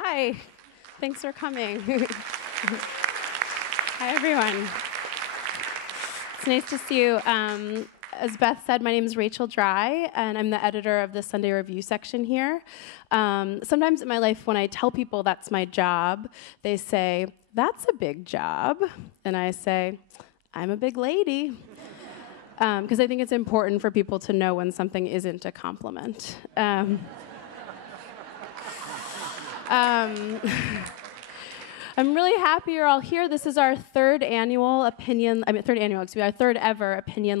Hi, thanks for coming. Hi, everyone. It's nice to see you. As Beth said, my name is Rachel Dry, and I'm the editor of the Sunday Review section here. Sometimes in my life, when I tell people that's my job, they say, "That's a big job." And I say, "I'm a big lady." Because I think it's important for people to know when something isn't a compliment. I'm really happy you're all here. This is our third ever Opinion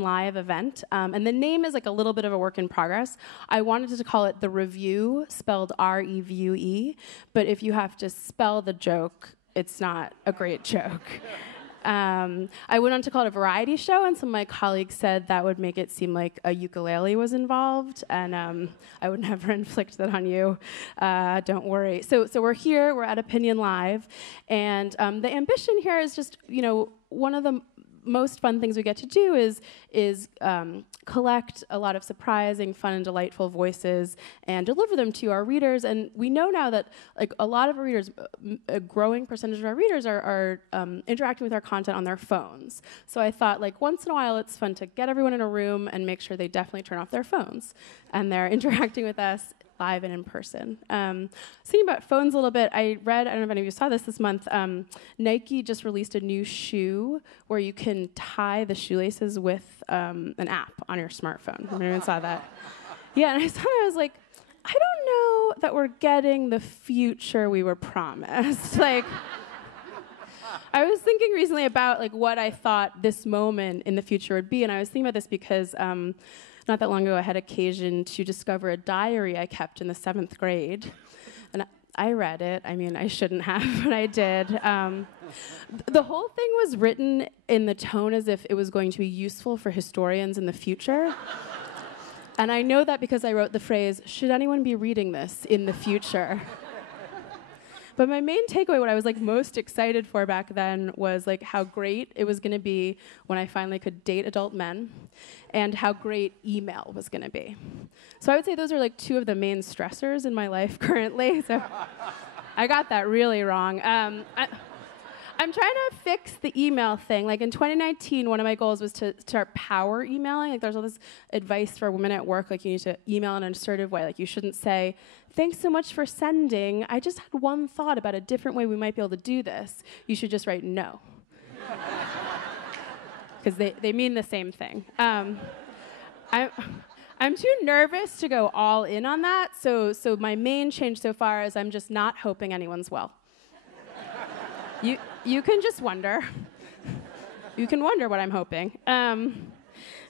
Live event. And the name is like a little bit of a work in progress. I wanted to call it The Review, spelled R-E-V-U-E. But if you have to spell the joke, it's not a great joke. I went on to call it a variety show, and some of my colleagues said that would make it seem like a ukulele was involved, and I would never inflict that on you. Don't worry. So we're here, we're at Opinion Live, and the ambition here is just, one of the most fun things we get to do is collect a lot of surprising, fun, and delightful voices and deliver them to our readers. And we know now that a lot of our readers, a growing percentage of our readers are interacting with our content on their phones. So I thought, once in a while, it's fun to get everyone in a room and make sure they definitely turn off their phones and they're interacting with us live and in person. Thinking about phones a little bit, I don't know if any of you saw this month, Nike just released a new shoe where you can tie the shoelaces with an app on your smartphone. Anyone saw that? Yeah, and I saw it, I was like, I don't know that we're getting the future we were promised. I was thinking recently about what I thought this moment in the future would be, and I was thinking about this because not that long ago, I had occasion to discover a diary I kept in the 7th grade. And I read it. I mean, I shouldn't have, but I did. The whole thing was written in the tone as if it was going to be useful for historians in the future. And I know that because I wrote the phrase, "Should anyone be reading this in the future?" But my main takeaway, what I was most excited for back then, was how great it was going to be when I finally could date adult men, and how great email was going to be. So I would say those are two of the main stressors in my life currently. So I got that really wrong. I'm trying to fix the email thing. In 2019, one of my goals was to start power emailing. There's all this advice for women at work, you need to email in an assertive way. You shouldn't say, "Thanks so much for sending. I just had one thought about a different way we might be able to do this." You should just write "no." Because they mean the same thing. I'm too nervous to go all in on that, so my main change so far is I'm just not hoping anyone's well. You can just wonder. You can wonder what I'm hoping.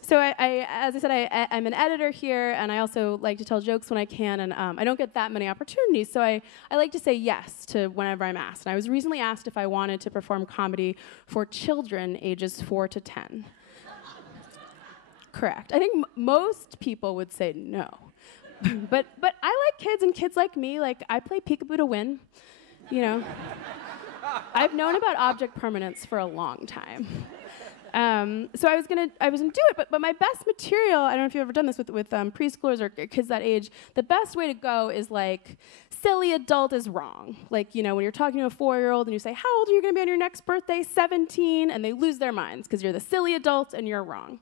So as I said, I'm an editor here, and I also like to tell jokes when I can, and I don't get that many opportunities, so I like to say yes to whenever I'm asked. And I was recently asked if I wanted to perform comedy for children ages 4 to 10. Correct. I think most people would say no. but I like kids, and kids like me. I play peekaboo to win, I've known about object permanence for a long time. So I was gonna do it, but my best material, I don't know if you've ever done this with preschoolers or kids that age, the best way to go is silly adult is wrong. When you're talking to a 4-year-old and you say, "How old are you gonna be on your next birthday?" 17, and they lose their minds because you're the silly adult and you're wrong.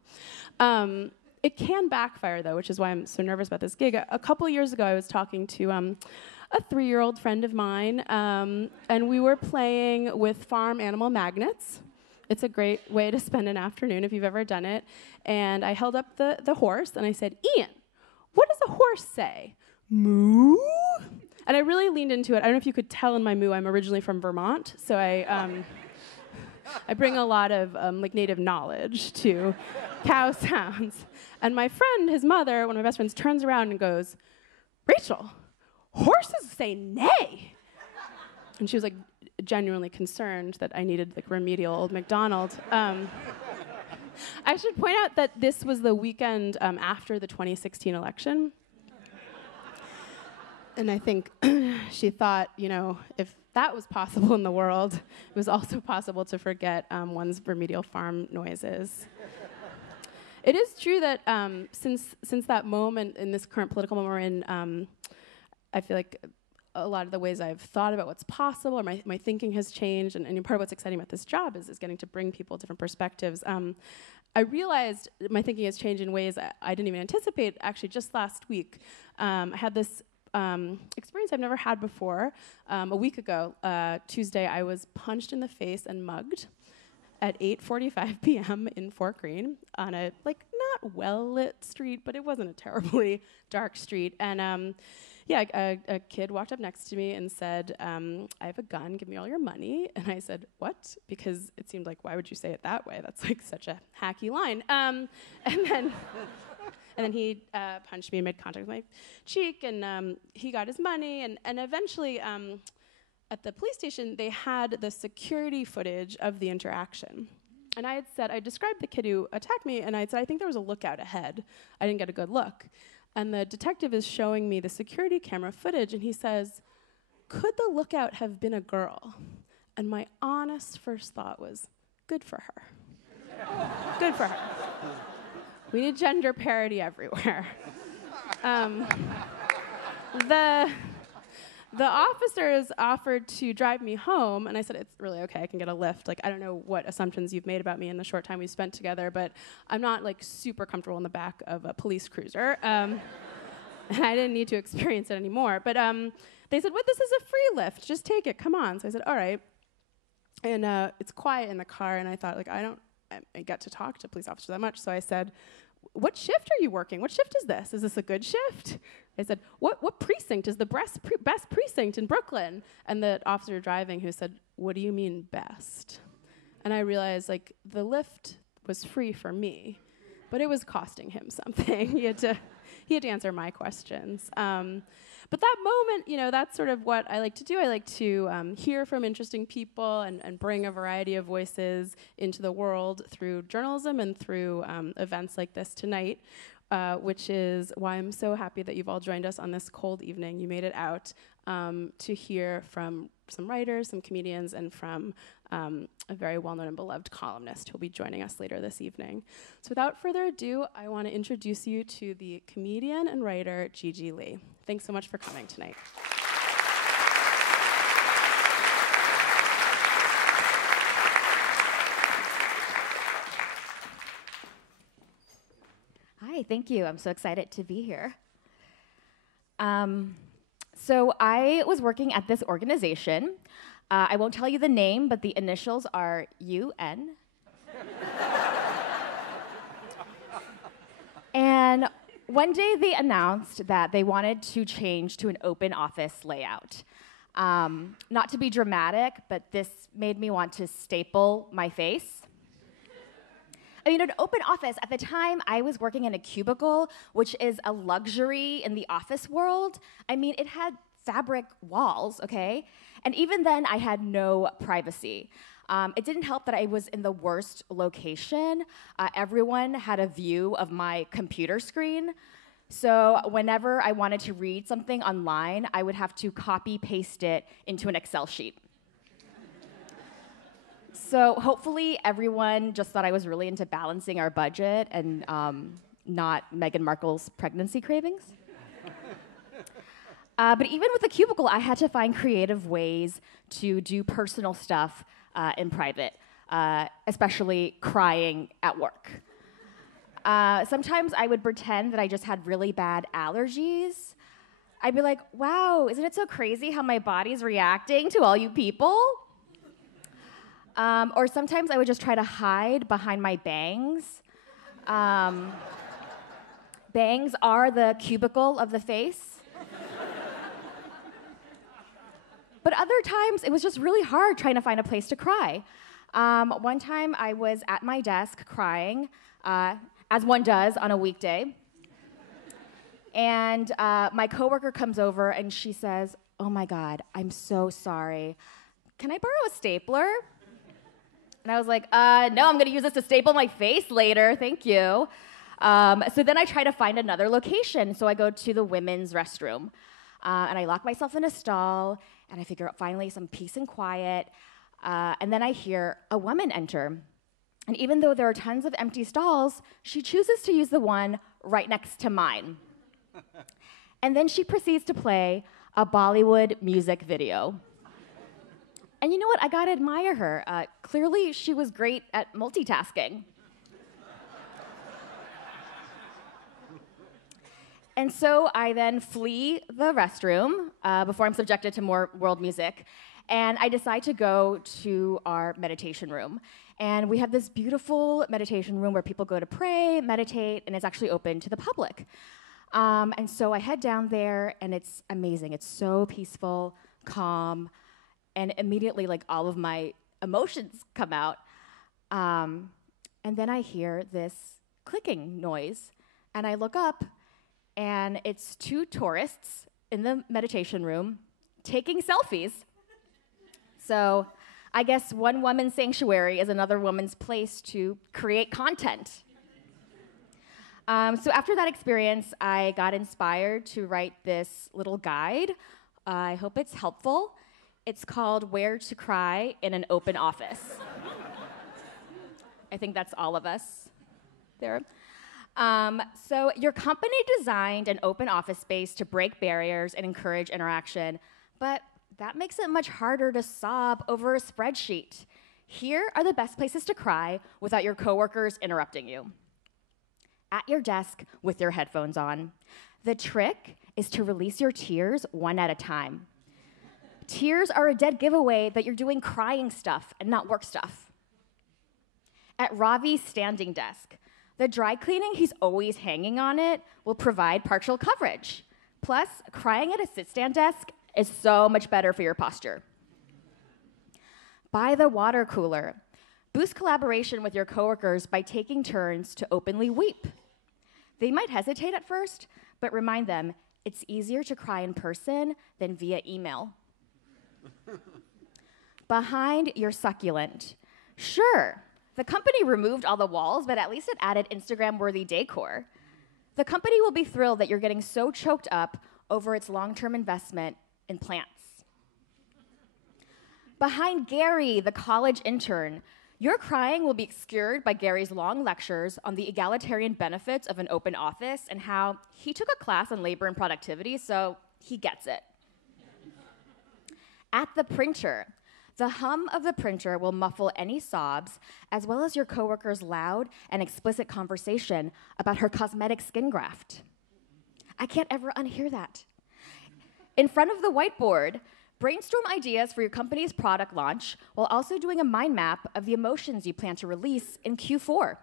It can backfire though, which is why I'm so nervous about this gig. A couple years ago, I was talking to a 3-year-old friend of mine, and we were playing with farm animal magnets. It's a great way to spend an afternoon if you've ever done it. And I held up the horse, and I said, "Ian, what does a horse say? Moo?" And I really leaned into it. I don't know if you could tell in my moo, I'm originally from Vermont, so I bring a lot of native knowledge to cow sounds. And my friend, his mother, one of my best friends, turns around and goes, "Rachel, horses say nay." And she was genuinely concerned that I needed remedial Old MacDonald. I should point out that this was the weekend after the 2016 election. And I think she thought, if that was possible in the world, it was also possible to forget one's remedial farm noises. It is true that since that moment, in this current political moment we're in, I feel like a lot of the ways I've thought about what's possible, or my thinking has changed, and part of what's exciting about this job is getting to bring people different perspectives. I realized my thinking has changed in ways I didn't even anticipate. Actually, just last week, I had this experience I've never had before. A week ago, Tuesday, I was punched in the face and mugged at 8:45 p.m. in Fort Greene on a not well-lit street, but it wasn't a terribly dark street. And a kid walked up next to me and said, I have a gun, give me all your money. And I said, what? Because it seemed like, why would you say it that way? That's such a hacky line. And then he punched me and made contact with my cheek, and he got his money, and eventually at the police station, they had the security footage of the interaction. And I described the kid who attacked me, and I said, I think there was a lookout ahead. I didn't get a good look. And the detective is showing me the security camera footage, and he says, could the lookout have been a girl? And my honest first thought was, good for her. Good for her. We need gender parity everywhere. The officers offered to drive me home, and I said, it's really okay, I can get a lift. I don't know what assumptions you've made about me in the short time we've spent together, but I'm not super comfortable in the back of a police cruiser. And I didn't need to experience it anymore. But they said, this is a free lift, just take it, come on. So I said, all right. And it's quiet in the car, and I thought, I get to talk to police officers that much, so I said, what shift are you working? What shift is this? Is this a good shift? I said, what precinct is the best precinct in Brooklyn? And the officer driving who said, what do you mean best? And I realized the lift was free for me, but it was costing him something. He had to answer my questions. But that moment, that's sort of what I like to do. I like to hear from interesting people and bring a variety of voices into the world through journalism and through events like this tonight, which is why I'm so happy that you've all joined us on this cold evening. You made it out to hear from some writers, some comedians, and from a very well-known and beloved columnist who will be joining us later this evening. So without further ado, I want to introduce you to the comedian and writer Gigi Lee. Thanks so much for coming tonight. Hi, thank you. I'm so excited to be here. So I was working at this organization. I won't tell you the name, but the initials are UN. And one day they announced that they wanted to change to an open office layout. Not to be dramatic, but this made me want to staple my face. An open office, at the time, I was working in a cubicle, which is a luxury in the office world. It had fabric walls, okay? And even then, I had no privacy. It didn't help that I was in the worst location. Everyone had a view of my computer screen. So whenever I wanted to read something online, I would have to copy-paste it into an Excel sheet. So hopefully everyone just thought I was really into balancing our budget and not Meghan Markle's pregnancy cravings. But even with the cubicle, I had to find creative ways to do personal stuff in private, especially crying at work. Sometimes I would pretend that I just had really bad allergies. I'd be like, wow, isn't it so crazy how my body's reacting to all you people? Or sometimes I would just try to hide behind my bangs. Bangs are the cubicle of the face. But other times, it was just really hard trying to find a place to cry. One time, I was at my desk crying, as one does on a weekday. And my coworker comes over, and she says, oh my God, I'm so sorry. Can I borrow a stapler? And I was like, no, I'm going to use this to staple my face later. Thank you. So then I try to find another location. So I go to the women's restroom. And I lock myself in a stall, and I figure out finally some peace and quiet. And then I hear a woman enter. And even though there are tons of empty stalls, she chooses to use the one right next to mine. And then she proceeds to play a Bollywood music video. And you know what? I gotta admire her. Clearly, she was great at multitasking. And so I then flee the restroom before I'm subjected to more world music. And I decide to go to our meditation room. And we have this beautiful meditation room where people go to pray, meditate, and it's actually open to the public. And so I head down there, and it's amazing. It's so peaceful, calm, and immediately, like, all of my emotions come out. And then I hear this clicking noise, and I look up, and it's two tourists in the meditation room taking selfies. So I guess one woman's sanctuary is another woman's place to create content. So after that experience, I got inspired to write this little guide. I hope it's helpful. It's called Where to Cry in an Open Office. I think that's all of us there. So your company designed an open office space to break barriers and encourage interaction, but that makes it much harder to sob over a spreadsheet. Here are the best places to cry without your coworkers interrupting you. At your desk with your headphones on. The trick is to release your tears one at a time. Tears are a dead giveaway that you're doing crying stuff and not work stuff. At Ravi's standing desk, the dry cleaning he's always hanging on it will provide partial coverage. Plus, crying at a sit-stand desk is so much better for your posture. By the water cooler, boost collaboration with your coworkers by taking turns to openly weep. They might hesitate at first, but remind them it's easier to cry in person than via email. Behind your succulent. Sure, the company removed all the walls, but at least it added Instagram-worthy decor. The company will be thrilled that you're getting so choked up over its long-term investment in plants. Behind Gary, the college intern, your crying will be obscured by Gary's long lectures on the egalitarian benefits of an open office and how he took a class on labor and productivity, so he gets it. At the printer, the hum of the printer will muffle any sobs, as well as your coworker's loud and explicit conversation about her cosmetic skin graft. I can't ever unhear that. In front of the whiteboard, brainstorm ideas for your company's product launch while also doing a mind map of the emotions you plan to release in Q4.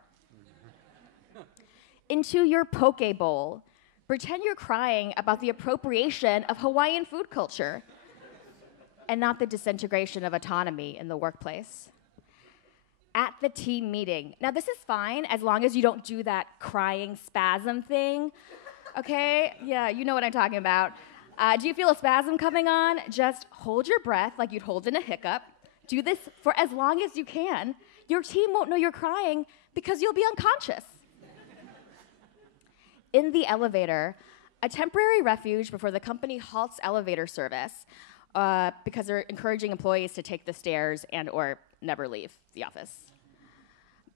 Into your poke bowl, pretend you're crying about the appropriation of Hawaiian food culture and not the disintegration of autonomy in the workplace. At the team meeting. Now, this is fine as long as you don't do that crying spasm thing, okay? Yeah, you know what I'm talking about. Do you feel a spasm coming on? Just hold your breath like you'd hold in a hiccup. Do this for as long as you can. Your team won't know you're crying because you'll be unconscious. In the elevator, a temporary refuge before the company halts elevator service because they're encouraging employees to take the stairs and or never leave the office.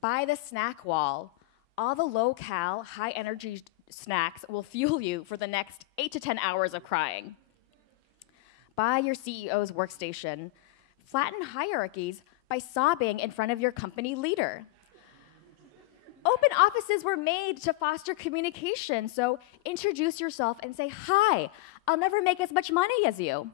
By the snack wall, all the low-cal, high-energy snacks will fuel you for the next 8 to 10 hours of crying. By your CEO's workstation, flatten hierarchies by sobbing in front of your company leader. Open offices were made to foster communication, so introduce yourself and say, "Hi, I'll never make as much money as you."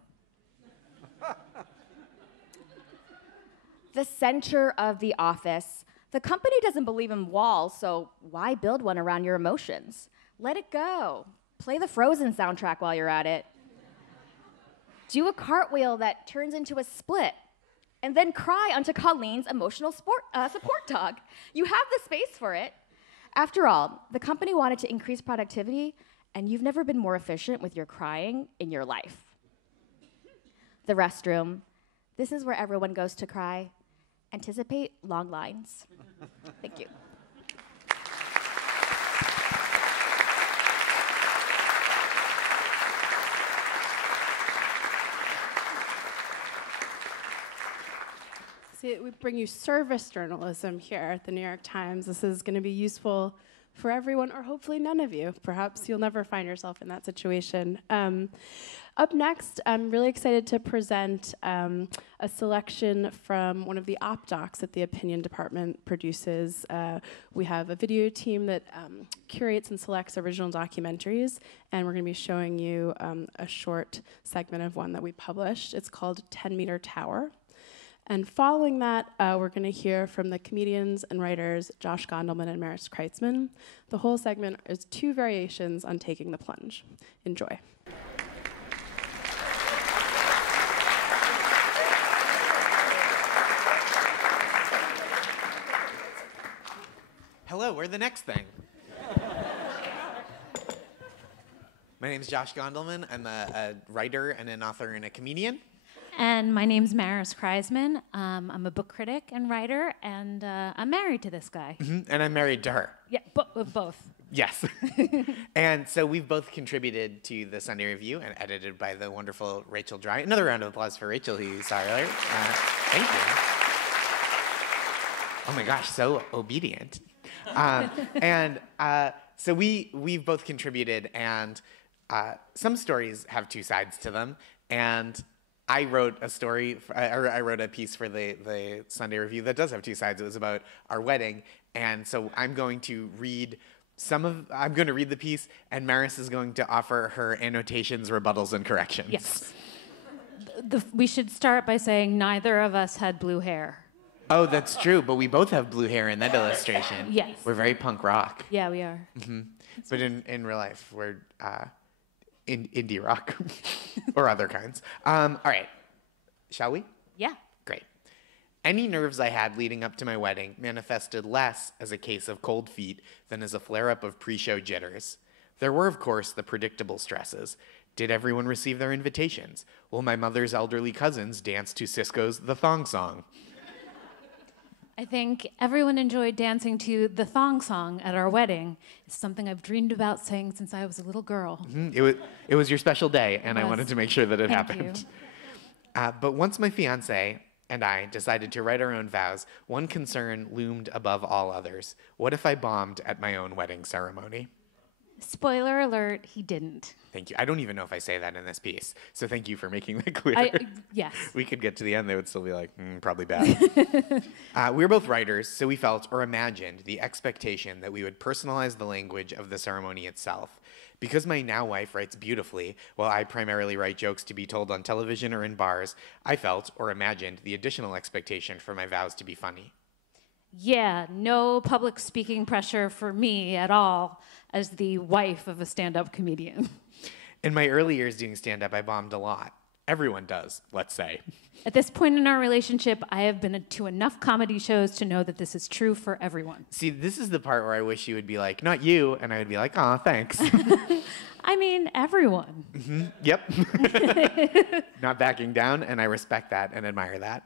The center of the office. The company doesn't believe in walls, so why build one around your emotions? Let it go. Play the Frozen soundtrack while you're at it. Do a cartwheel that turns into a split, and then cry onto Colleen's emotional support dog. You have the space for it. After all, the company wanted to increase productivity, and you've never been more efficient with your crying in your life. The restroom. This is where everyone goes to cry. Anticipate long lines. Thank you. See, we bring you service journalism here at the New York Times. This is going to be useful for everyone, or hopefully none of you. Perhaps you'll never find yourself in that situation. Up next, I'm really excited to present a selection from one of the op docs that the opinion department produces. We have a video team that curates and selects original documentaries, and we're going to be showing you a short segment of one that we published. It's called 10 Meter Tower. And following that, we're going to hear from the comedians and writers Josh Gondelman and Maris Kreitzman. The whole segment is 2 variations on taking the plunge. Enjoy. Hello, we're the next thing. My name is Josh Gondelman. I'm a writer and an author and a comedian. And my name's Maris Kreisman. I'm a book critic and writer, and I'm married to this guy. And I'm married to her. Yeah, both. Yes. And so we've both contributed to the Sunday Review and edited by the wonderful Rachel Dry. Another round of applause for Rachel, who you saw earlier. Thank you. Oh my gosh, so obedient. So we've both contributed, and some stories have 2 sides to them. And I wrote a story, or I wrote a piece for the Sunday Review that does have 2 sides. It was about our wedding, and so I'm going to read the piece, and Maris is going to offer her annotations, rebuttals, and corrections. Yes. We should start by saying neither of us had blue hair. Oh, that's true, but we both have blue hair in that illustration. Yes. We're very punk rock. Yeah, we are. Mm-hmm. But in real life, we're in indie rock or other kinds. All right, shall we? Yeah. Great. Any nerves I had leading up to my wedding manifested less as a case of cold feet than as a flare-up of pre-show jitters. There were, of course, the predictable stresses. Did everyone receive their invitations? Will my mother's elderly cousins dance to Sisqo's The Thong Song? I think everyone enjoyed dancing to the thong song at our wedding. It's something I've dreamed about saying since I was a little girl. Mm-hmm. It was your special day, and I wanted to make sure that it Thank happened. But once my fiancé and I decided to write our own vows, one concern loomed above all others. What if I bombed at my own wedding ceremony? Spoiler alert, he didn't. Thank you. I don't even know if I say that in this piece, so thank you for making that clear. Yes. We could get to the end, they would still be like, probably bad. We were both writers, so we felt or imagined the expectation that we would personalize the language of the ceremony itself. Because my now wife writes beautifully, while I primarily write jokes to be told on television or in bars, I felt or imagined the additional expectation for my vows to be funny. Yeah, no public speaking pressure for me at all as the wife of a stand-up comedian. In my early years doing stand-up, I bombed a lot. Everyone does, let's say. At this point in our relationship, I have been to enough comedy shows to know that this is true for everyone. See, this is the part where I wish you would be like, not you, and I would be like, aw, thanks. I mean, everyone. Mm-hmm. Yep. Not backing down, and I respect that and admire that.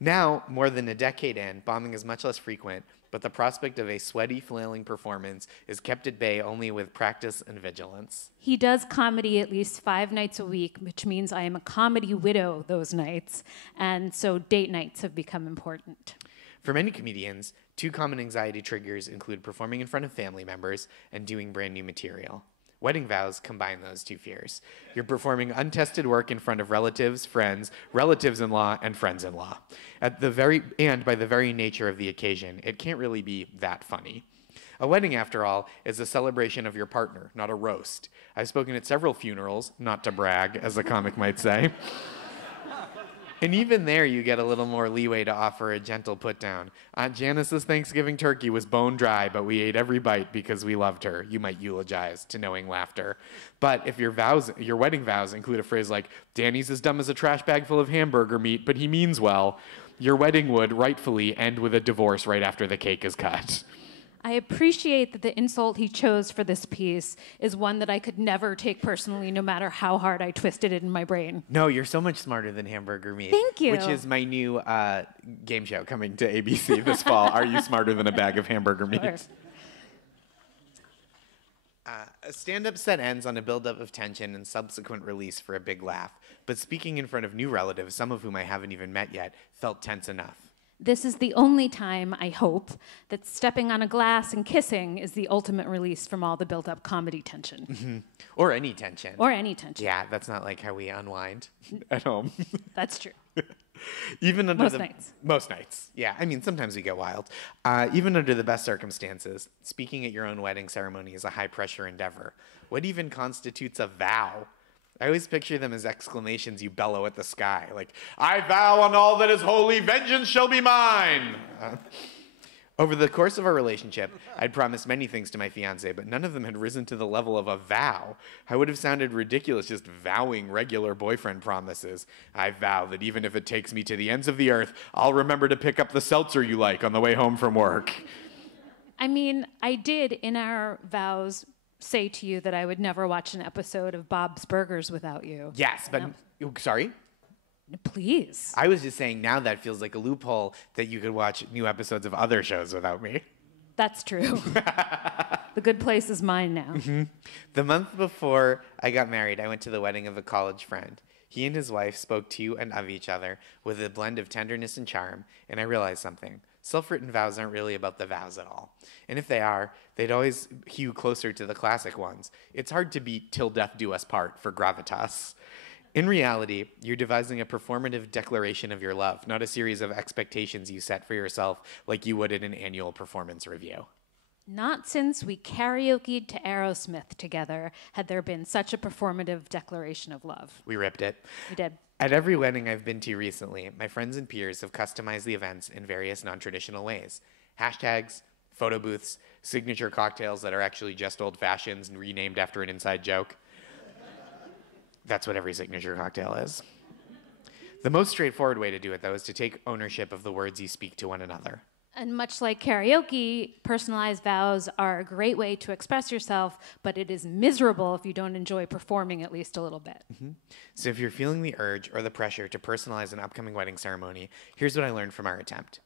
Now, more than a decade in, bombing is much less frequent, but the prospect of a sweaty, flailing performance is kept at bay only with practice and vigilance. He does comedy at least 5 nights a week, which means I am a comedy widow those nights, and so date nights have become important. For many comedians, 2 common anxiety triggers include performing in front of family members and doing brand new material. Wedding vows combine those 2 fears. You're performing untested work in front of relatives, friends, relatives-in-law, and friends-in-law. By the very nature of the occasion, it can't really be that funny. A wedding, after all, is a celebration of your partner, not a roast. I've spoken at several funerals, not to brag, as a comic might say. And even there, you get a little more leeway to offer a gentle put-down. Aunt Janice's Thanksgiving turkey was bone dry, but we ate every bite because we loved her. You might eulogize to knowing laughter. But if your wedding vows include a phrase like, Danny's as dumb as a trash bag full of hamburger meat, but he means well, your wedding would, rightfully, end with a divorce right after the cake is cut. I appreciate that the insult he chose for this piece is one that I could never take personally, no matter how hard I twisted it in my brain. No, you're so much smarter than Hamburger Meat. Thank you. Which is my new game show coming to ABC this fall. Are you smarter than a bag of hamburger meat? A stand-up set ends on a buildup of tension and subsequent release for a big laugh. But speaking in front of new relatives, some of whom I haven't even met yet, felt tense enough. This is the only time, I hope, that stepping on a glass and kissing is the ultimate release from all the built-up comedy tension. Or any tension. Or any tension. Yeah, that's not like how we unwind at home. That's true. Even under Most nights. Most nights. Yeah, I mean, sometimes we get wild. Even under the best circumstances, speaking at your own wedding ceremony is a high-pressure endeavor. What even constitutes a vow? I always picture them as exclamations you bellow at the sky, like, I vow on all that is holy, vengeance shall be mine. Over the course of our relationship, I'd promised many things to my fiancée, but none of them had risen to the level of a vow. I would have sounded ridiculous just vowing regular boyfriend promises. I vow that even if it takes me to the ends of the earth, I'll remember to pick up the seltzer you like on the way home from work. I mean, I did, in our vows, say to you that I would never watch an episode of Bob's Burgers without you. Yes, but... Sorry? Please. I was just saying now that feels like a loophole that you could watch new episodes of other shows without me. That's true. The good place is mine now. The month before I got married, I went to the wedding of a college friend. He and his wife spoke to and of each other with a blend of tenderness and charm, and I realized something. Self-written vows aren't really about the vows at all. And if they are, they'd always hew closer to the classic ones. It's hard to beat "Till death do us part" for gravitas. In reality, you're devising a performative declaration of your love, not a series of expectations you set for yourself like you would at an annual performance review. Not since we karaoke'd to Aerosmith together had there been such a performative declaration of love. We ripped it. We did. At every wedding I've been to recently, my friends and peers have customized the events in various non-traditional ways. Hashtags, photo booths, signature cocktails that are actually just old fashions and renamed after an inside joke. That's what every signature cocktail is. The most straightforward way to do it, though, is to take ownership of the words you speak to one another. And much like karaoke, personalized vows are a great way to express yourself, but it is miserable if you don't enjoy performing at least a little bit. So if you're feeling the urge or the pressure to personalize an upcoming wedding ceremony, here's what I learned from our attempt.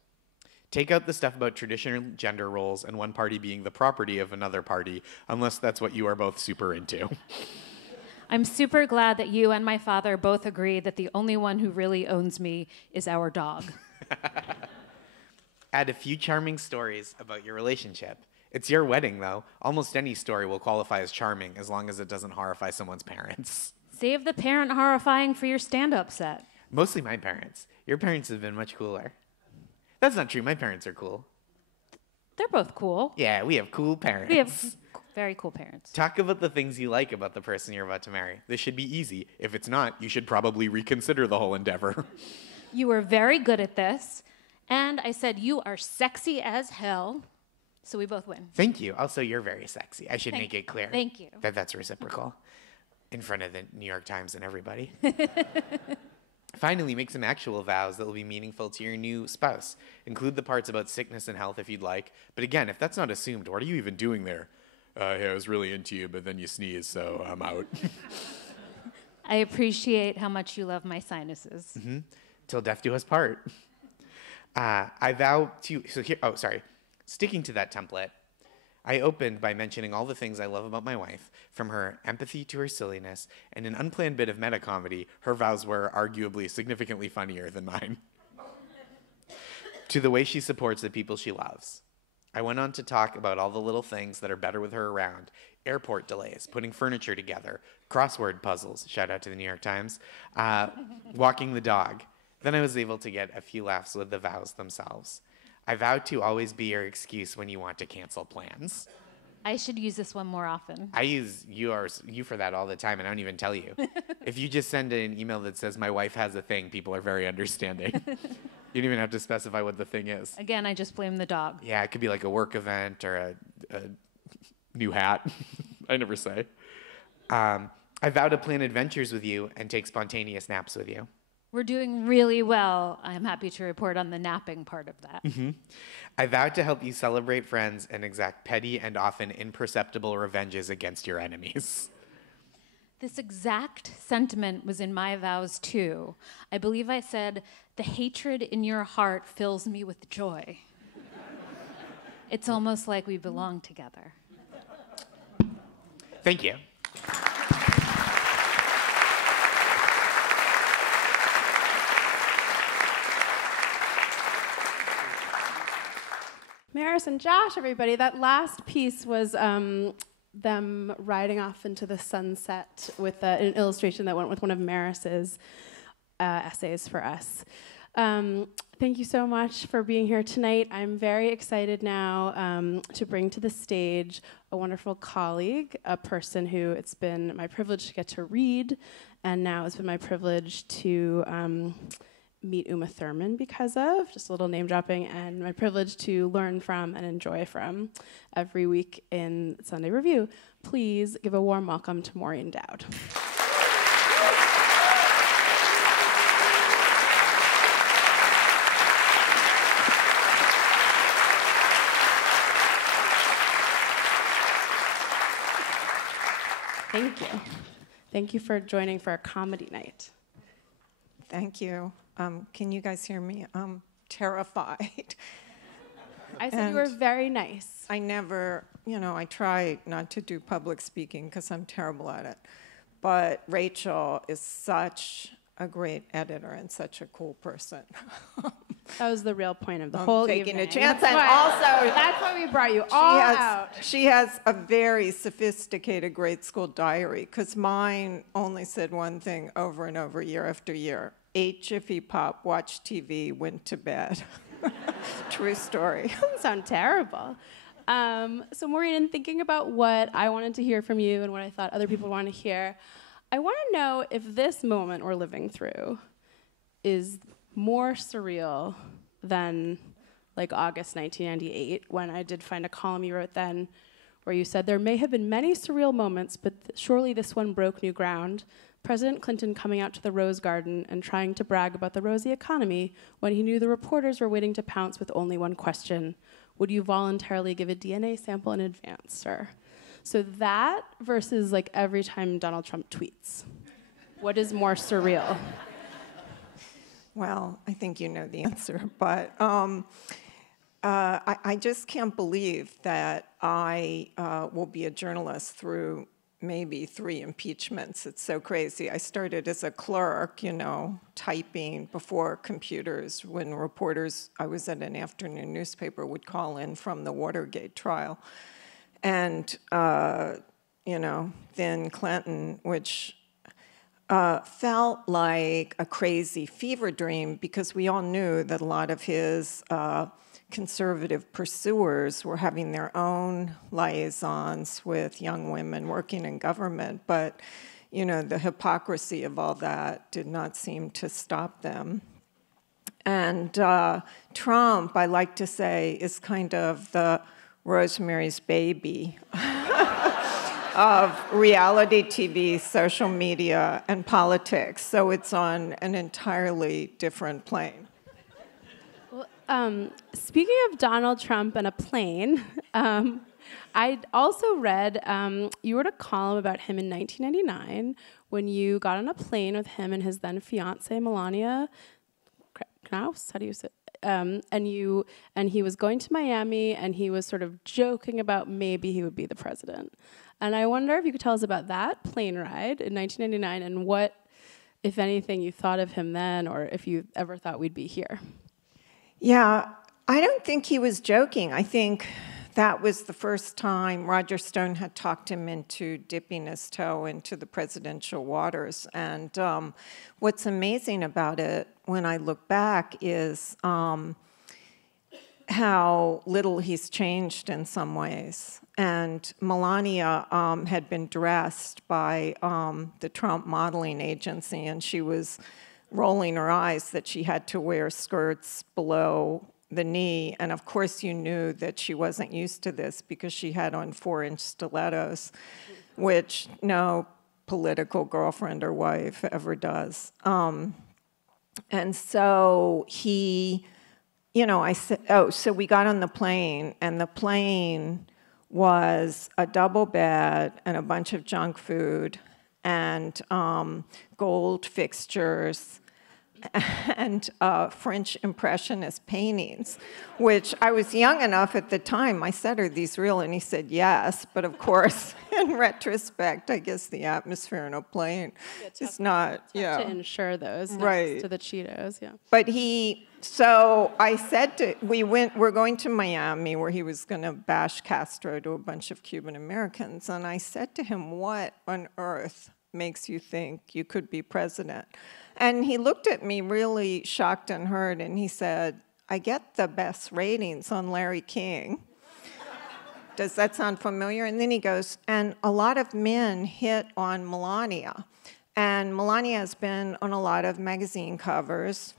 Take out the stuff about traditional gender roles and one party being the property of another party, unless that's what you are both super into. I'm super glad that you and my father both agree that the only one who really owns me is our dog. Add a few charming stories about your relationship. It's your wedding, though. Almost any story will qualify as charming as long as it doesn't horrify someone's parents. Save the parent horrifying for your stand-up set. Mostly my parents. Your parents have been much cooler. That's not true. My parents are cool. They're both cool. Yeah, we have cool parents. We have very cool parents. Talk about the things you like about the person you're about to marry. This should be easy. If it's not, you should probably reconsider the whole endeavor. You were very good at this. And I said, you are sexy as hell. So we both win. Thank you. Also, you're very sexy. I should make it clear. Thank you. That's reciprocal. In front of the New York Times and everybody. Finally, make some actual vows that will be meaningful to your new spouse. Include the parts about sickness and health if you'd like. But again, if that's not assumed, what are you even doing there? Hey, I was really into you, but then you sneezed, so I'm out. I appreciate how much you love my sinuses. Till death do us part. I vow to, sticking to that template, I opened by mentioning all the things I love about my wife, from her empathy to her silliness, and an unplanned bit of meta-comedy, her vows were arguably significantly funnier than mine, to the way she supports the people she loves. I went on to talk about all the little things that are better with her around, airport delays, putting furniture together, crossword puzzles, shout out to the New York Times, walking the dog. Then I was able to get a few laughs with the vows themselves. I vow to always be your excuse when you want to cancel plans. I should use this one more often. I use you for that all the time, and I don't even tell you. If you just send an email that says, my wife has a thing, people are very understanding. You don't even have to specify what the thing is. Again, I just blame the dog. Yeah, it could be like a work event or a new hat. I never say. I vow to plan adventures with you and take spontaneous naps with you. We're doing really well. I'm happy to report on the napping part of that. I vow to help you celebrate friends and exact petty and often imperceptible revenges against your enemies. This exact sentiment was in my vows too. I believe I said, the hatred in your heart fills me with joy. It's almost like we belong together. Thank you. Chris and Josh, everybody. That last piece was them riding off into the sunset with an illustration that went with one of Maris's essays for us. Thank you so much for being here tonight. I'm very excited now to bring to the stage a wonderful colleague, a person who it's been my privilege to get to read, and now it's been my privilege to meet Uma Thurman because of, just a little name dropping, and my privilege to learn from and enjoy from every week in Sunday Review. Please give a warm welcome to Maureen Dowd. Thank you. Thank you for joining for our comedy night. Thank you. Can you guys hear me? I'm terrified. I said you were very nice. I never, I try not to do public speaking because I'm terrible at it. But Rachel is such a great editor and such a cool person. That was the real point of the whole taking evening. a chance, That's and why- also that's why we brought you all out. She has a very sophisticated grade school diary because mine only said one thing over and over, year after year. Ate Jiffy Pop, watched TV, went to bed. True story. Doesn't sound terrible. So Maureen, in thinking about what I wanted to hear from you and what I thought other people want to hear, I want to know if this moment we're living through is more surreal than like August 1998, when I did find a column you wrote then where you said, there may have been many surreal moments, but surely this one broke new ground. President Clinton coming out to the Rose Garden and trying to brag about the rosy economy when he knew the reporters were waiting to pounce with only one question. Would you voluntarily give a DNA sample in advance, sir? So that versus like every time Donald Trump tweets. What is more surreal? Well, I think you know the answer, but I just can't believe that I will be a journalist through maybe 3 impeachments. It's so crazy. I started as a clerk, typing before computers when reporters, I was at an afternoon newspaper, would call in from the Watergate trial. And, then Clinton, which felt like a crazy fever dream because we all knew that a lot of his conservative pursuers were having their own liaisons with young women working in government, but the hypocrisy of all that did not seem to stop them. And Trump, I like to say, is kind of the Rosemary's Baby of reality TV, social media, and politics. So it's on an entirely different plane. Speaking of Donald Trump and a plane, I also read you wrote a column about him in 1999 when you got on a plane with him and his then fiancée Melania Knauss. How do you say? And he was going to Miami and he was sort of joking about maybe he would be the president. And I wonder if you could tell us about that plane ride in 1999 and what, if anything, you thought of him then, or if you ever thought we'd be here. Yeah, I don't think he was joking. I think that was the first time Roger Stone had talked him into dipping his toe into the presidential waters. And what's amazing about it, when I look back, is how little he's changed in some ways. And Melania had been dressed by the Trump modeling agency, and she was rolling her eyes that she had to wear skirts below the knee. And of course you knew that she wasn't used to this because she had on 4-inch stilettos, which no political girlfriend or wife ever does. And so he, I said, so we got on the plane, and the plane was a double bed and a bunch of junk food and gold fixtures, and French Impressionist paintings, which I was young enough at the time. I said, "Are these real?" And he said, "Yes." But of course, in retrospect, I guess the atmosphere in a plane is not, to ensure those Right. next to the Cheetos. Yeah. But so I said we're going to Miami where he was going to bash Castro to a bunch of Cuban Americans. And I said to him, "What on earth makes you think you could be president?" And he looked at me really shocked and hurt, and he said, "I get the best ratings on Larry King." Does that sound familiar? And then he goes, "And a lot of men hit on Melania. And Melania has been on a lot of magazine covers.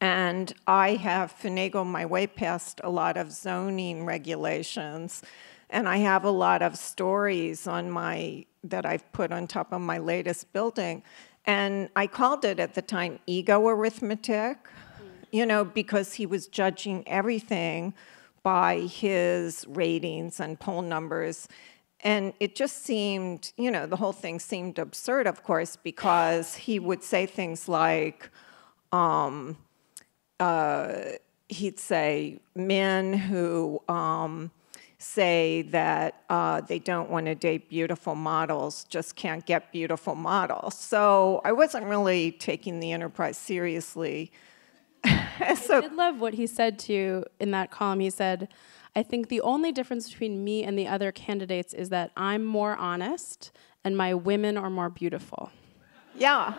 And I have finagled my way past a lot of zoning regulations. And I have a lot of stories that I've put on top of my latest building." And I called it at the time ego arithmetic, because he was judging everything by his ratings and poll numbers. And it just seemed, the whole thing seemed absurd, of course, because he would say things like, he'd say, men who say that they don't want to date beautiful models just can't get beautiful models. So I wasn't really taking the enterprise seriously. I did love what he said to you in that column. He said, "I think the only difference between me and the other candidates is that I'm more honest and my women are more beautiful." Yeah,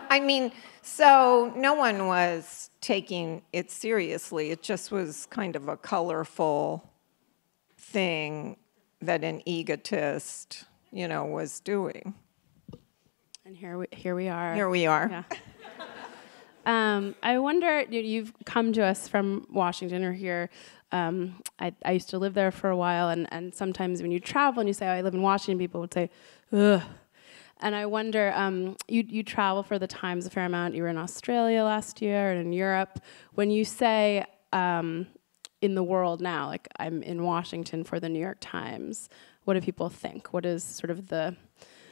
so no one was taking it seriously. It just was kind of a colorful thing that an egotist, was doing. And here we are. Here we are. Yeah. I wonder, you've come to us from Washington or here. I used to live there for a while, and sometimes when you travel and you say, "Oh, I live in Washington," people would say, "Ugh." And I wonder, you travel for the Times a fair amount. You were in Australia last year and in Europe. When you say in the world now, like I'm in Washington for the New York Times, what do people think? What is sort of the...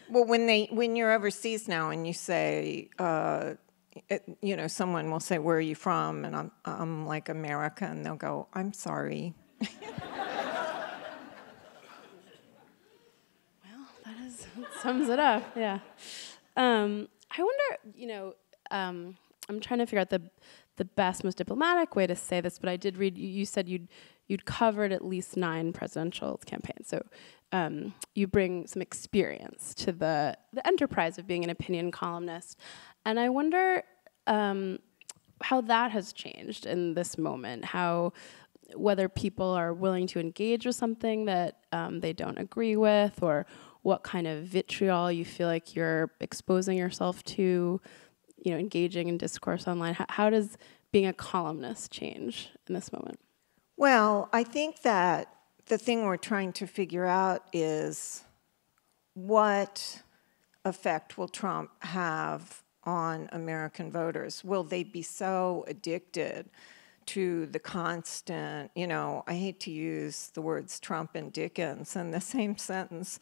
Well, when you're overseas now and you say, someone will say, "Where are you from?" And I'm like, "America," and they'll go, "I'm sorry." That sums it up, yeah. I wonder, I'm trying to figure out the best, most diplomatic way to say this, but I did read, you said you'd covered at least 9 presidential campaigns, so you bring some experience to the enterprise of being an opinion columnist. And I wonder how that has changed in this moment, whether people are willing to engage with something that they don't agree with, or what kind of vitriol you feel like you're exposing yourself to, engaging in discourse online. How does being a columnist change in this moment? Well, I think that the thing we're trying to figure out is what effect will Trump have on American voters? Will they be so addicted to the constant, I hate to use the words Trump and Dickens in the same sentence,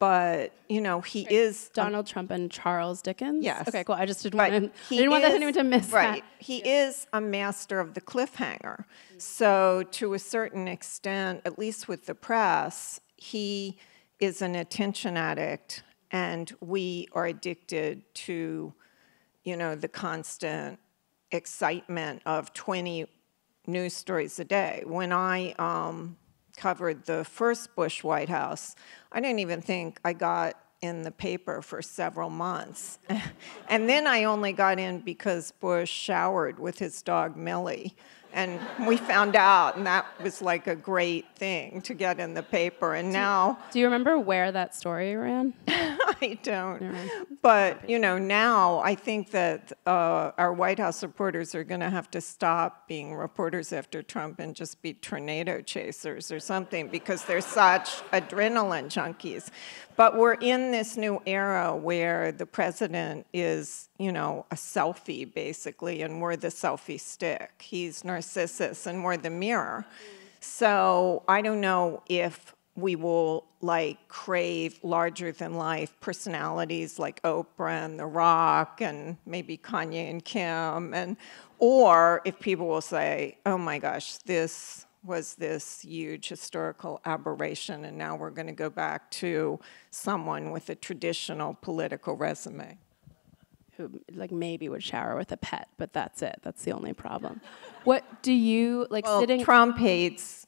but, he is... Donald Trump and Charles Dickens? Yes. Okay, cool. I just didn't want anyone to miss that. Right. He is a master of the cliffhanger. So to a certain extent, at least with the press, he is an attention addict, and we are addicted to, the constant excitement of 20 news stories a day. When I covered the first Bush White House, I didn't even think I got in the paper for several months. And then I only got in because Bush showered with his dog Millie. And we found out, and that was like a great thing to get in the paper. And now... Do you remember where that story ran? I don't. But, now I think that our White House reporters are going to have to stop being reporters after Trump and just be tornado chasers or something, because they're such adrenaline junkies. But we're in this new era where the president is, a selfie, basically, and we're the selfie stick. He's Narcissus, and we're the mirror. So I don't know if we will like crave larger than life personalities like Oprah and The Rock and maybe Kanye and Kim, and or if people will say, oh my gosh, this was this huge historical aberration and now we're going to go back to someone with a traditional political resume. Who like maybe would shower with a pet, but that's it. That's the only problem. What do you like Well, sitting? Trump hates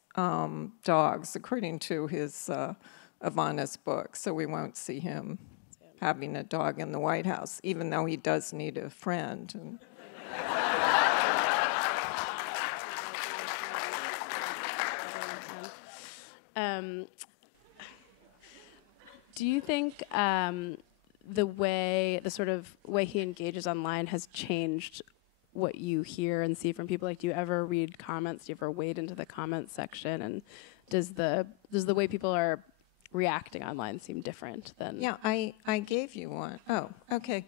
dogs, according to his Ivana's book, so we won't see him having a dog in the White House, even though he does need a friend. And do you think the sort of way he engages online has changed what you hear and see from people? Like, do you ever read comments? Do you ever wade into the comments section? And does the way people are reacting online seem different than? yeah, I gave you one. Oh, okay.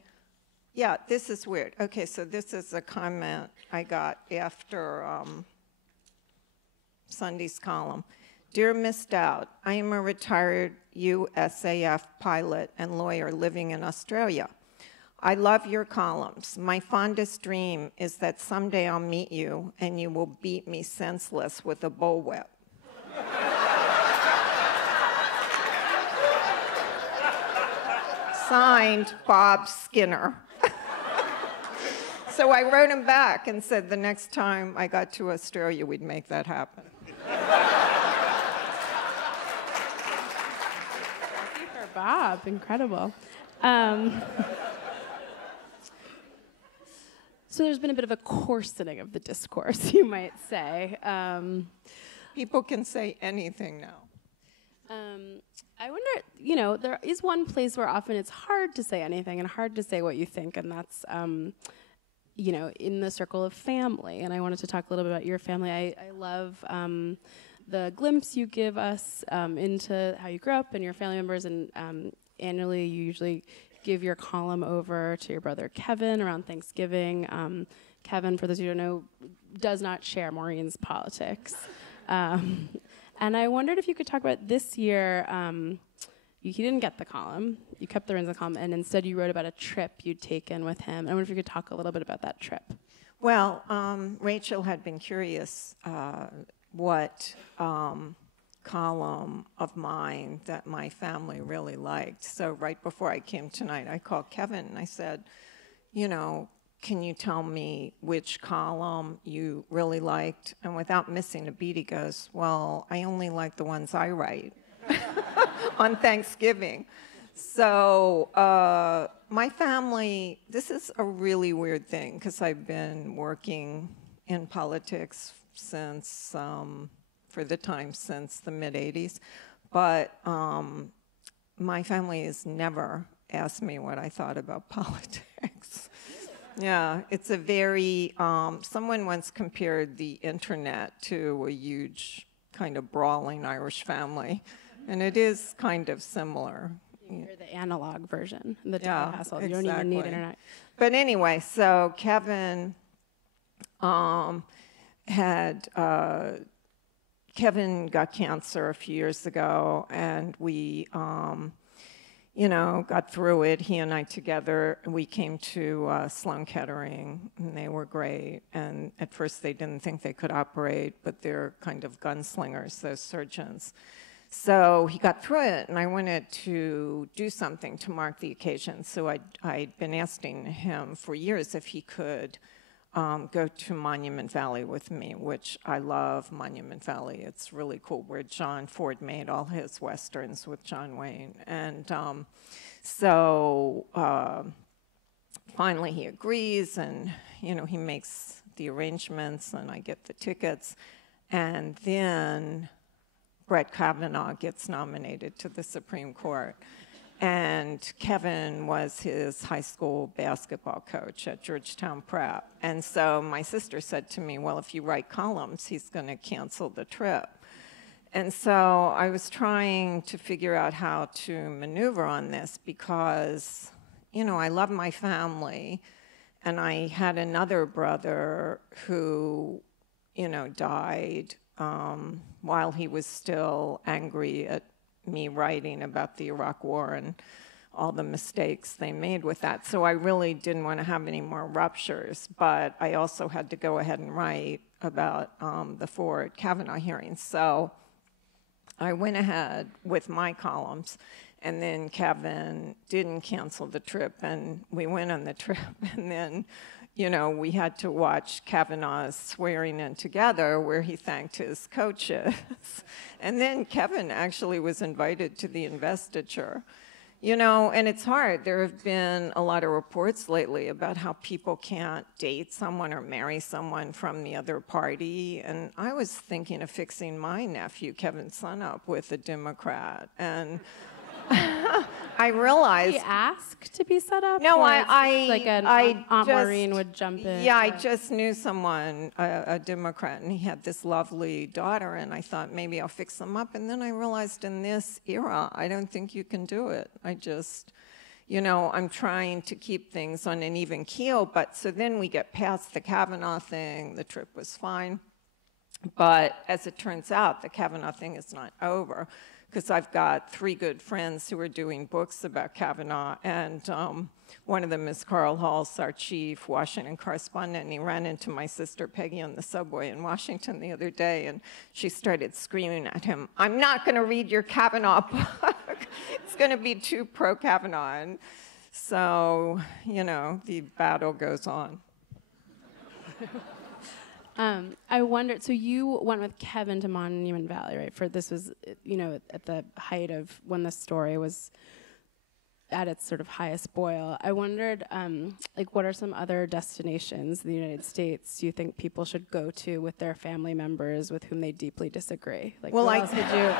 Yeah, this is weird. Okay, so this is a comment I got after Sunday's column. Dear Miss Dowd, I am a retired USAF pilot and lawyer living in Australia. I love your columns. My fondest dream is that someday I'll meet you and you will beat me senseless with a bullwhip. Signed, Bob Skinner. So I wrote him back and said the next time I got to Australia, we'd make that happen. Bob, incredible. So there's been a bit of a coarsening of the discourse, you might say. People can say anything now. I wonder, there is one place where often it's hard to say anything and hard to say what you think, and that's, in the circle of family. And I wanted to talk a little bit about your family. I love the glimpse you give us into how you grew up and your family members, and annually you usually give your column over to your brother Kevin around Thanksgiving. Kevin, for those of you who don't know, does not share Maureen's politics. And I wondered if you could talk about this year. He didn't get the column. You kept the Renzo column, and instead you wrote about a trip you'd taken with him. I wonder if you could talk a little bit about that trip. Well, Rachel had been curious what column of mine that my family really liked. So right before I came tonight, I called Kevin and I said, can you tell me which column you really liked? And without missing a beat, he goes, well, I only like the ones I write on Thanksgiving. So my family, this is a really weird thing because I've been working in politics since, for the time since the mid-'80s. But my family has never asked me what I thought about politics. Yeah, it's a very, someone once compared the internet to a huge kind of brawling Irish family, and it is kind of similar. You're the analog version, the digital hassle. You don't even need internet. But anyway, so Kevin Kevin got cancer a few years ago, and we got through it. He and I together, we came to Sloan Kettering, and they were great. And at first they didn't think they could operate, but they're kind of gunslingers, those surgeons. So he got through it, and I wanted to do something to mark the occasion. So I'd been asking him for years if he could go to Monument Valley with me, which I love Monument Valley. It's really cool, where John Ford made all his Westerns with John Wayne. And so finally he agrees, and he makes the arrangements, and I get the tickets. And then Brett Kavanaugh gets nominated to the Supreme Court. And Kevin was his high school basketball coach at Georgetown Prep. And so my sister said to me, well, if you write columns, he's going to cancel the trip. And so I was trying to figure out how to maneuver on this because, I love my family. And I had another brother who, died while he was still angry at me writing about the Iraq War and all the mistakes they made with that. So I really didn't want to have any more ruptures, but I also had to go ahead and write about the Ford Kavanaugh hearings. So I went ahead with my columns, and then Kevin didn't cancel the trip, and we went on the trip, and then, you know, we had to watch Kavanaugh's swearing in together where he thanked his coaches. And then Kevin actually was invited to the investiture. You know, and it's hard. There have been a lot of reports lately about how people can't date someone or marry someone from the other party. And I was thinking of fixing my nephew, Kevin's son, up with a Democrat. And I realized... Did he ask to be set up? No, or I it's like Aunt Maureen would jump in? Yeah, I just knew someone, a Democrat, and he had this lovely daughter, and I thought maybe I'll fix them up. And then I realized in this era, I don't think you can do it. I just, you know, I'm trying to keep things on an even keel. But so then we get past the Kavanaugh thing. The trip was fine. But as it turns out, the Kavanaugh thing is not over, because I've got 3 good friends who are doing books about Kavanaugh, and one of them is Carl Hulse, our chief Washington correspondent, and he ran into my sister Peggy on the subway in Washington the other day, and she started screaming at him, "I'm not going to read your Kavanaugh book. It's going to be too pro-Kavanaugh." And so, you know, the battle goes on. I wondered, so you went with Kevin to Monument Valley, right? For this was, you know, at the height of when the story was at its sort of highest boil. I wondered, like, what are some other destinations in the United States you think people should go to with their family members with whom they deeply disagree? Like, Well, what else would you?